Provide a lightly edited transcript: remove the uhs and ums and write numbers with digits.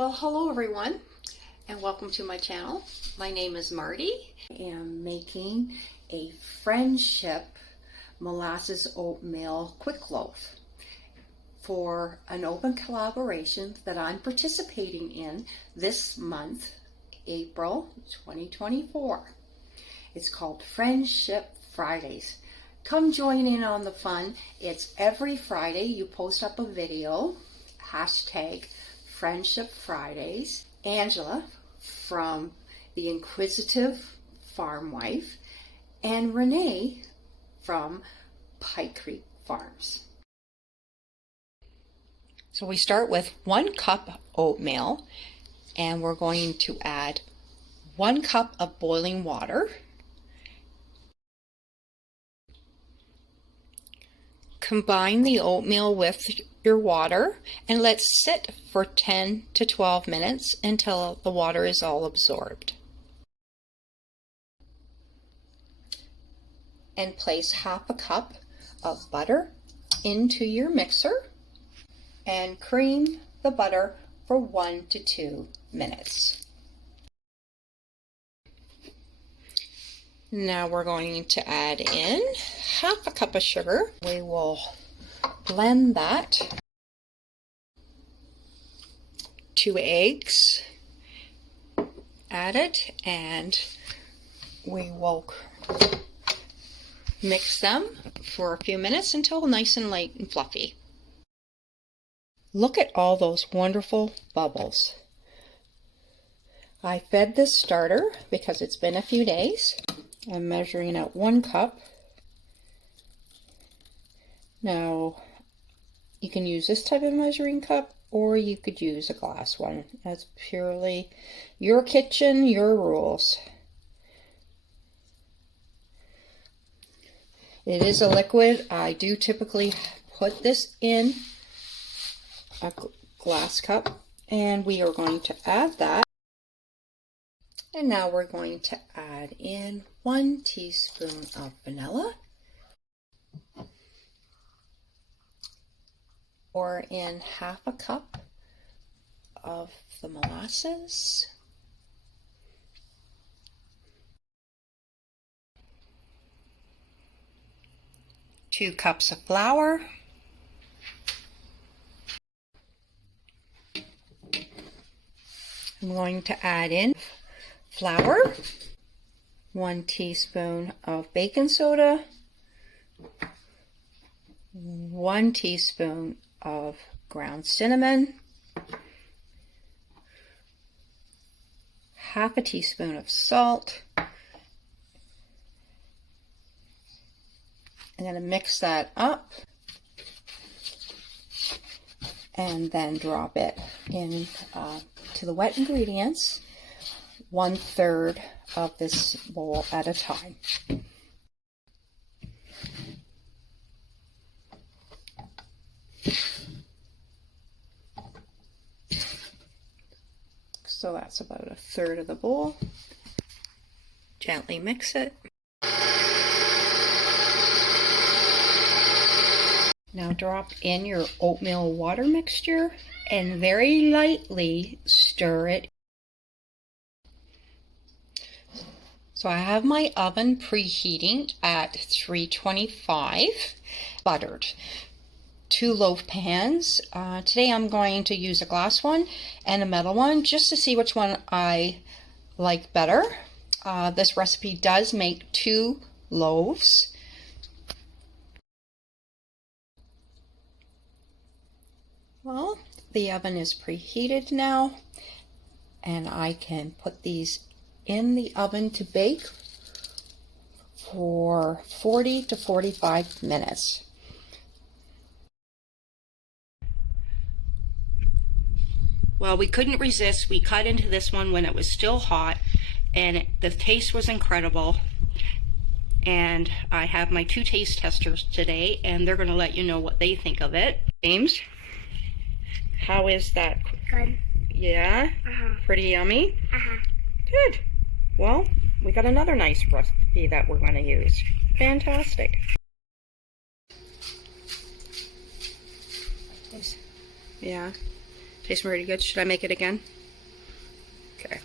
Well, hello everyone, and welcome to my channel. My name is Marty. I am making a friendship molasses oatmeal quick loaf for an open collaboration that I'm participating in this month, April 2024. It's called Friendship Fridays. Come join in on the fun. It's every Friday. You post up a video, hashtag Friendship Fridays. Angela from The Inquisitive Farm Wife and Renee from Pike Creek Farms. So we start with 1 cup oatmeal, and we're going to add 1 cup of boiling water. Combine the oatmeal with your water and let sit for 10 to 12 minutes until the water is all absorbed. And place half a cup of butter into your mixer and cream the butter for 1 to 2 minutes. Now we're going to add in half a cup of sugar. We will blend that. 2 eggs added, and we will mix them for a few minutes until nice and light and fluffy. Look at all those wonderful bubbles. I fed this starter because it's been a few days. I'm measuring out 1 cup. Now, you can use this type of measuring cup, or you could use a glass one. That's purely your kitchen, your rules. It is a liquid. I do typically put this in a glass cup, and we are going to add that. And now we're going to add in 1 teaspoon of vanilla. Pour in half a cup of the molasses. Two cups of flour. I'm going to add in flour, 1 teaspoon of baking soda, 1 teaspoon of ground cinnamon, half a teaspoon of salt. I'm going to mix that up and then drop it in to the wet ingredients, 1/3 of this bowl at a time. So that's about 1/3 of the bowl. Gently mix it. Now drop in your oatmeal water mixture and very lightly stir it. So I have my oven preheating at 325, buttered. 2 loaf pans. Today I'm going to use a glass one and a metal one just to see which one I like better. This recipe does make 2 loaves. Well, the oven is preheated now, and I can put these in the oven to bake for 40 to 45 minutes. Well, we couldn't resist. We cut into this one when it was still hot, and the taste was incredible. And I have my 2 taste testers today, and they're going to let you know what they think of it. James, how is that? Good. Yeah? Pretty yummy? Good. Well, we got another nice recipe that we're going to use. Fantastic. Yeah. Tastes pretty good. Should I make it again? Okay.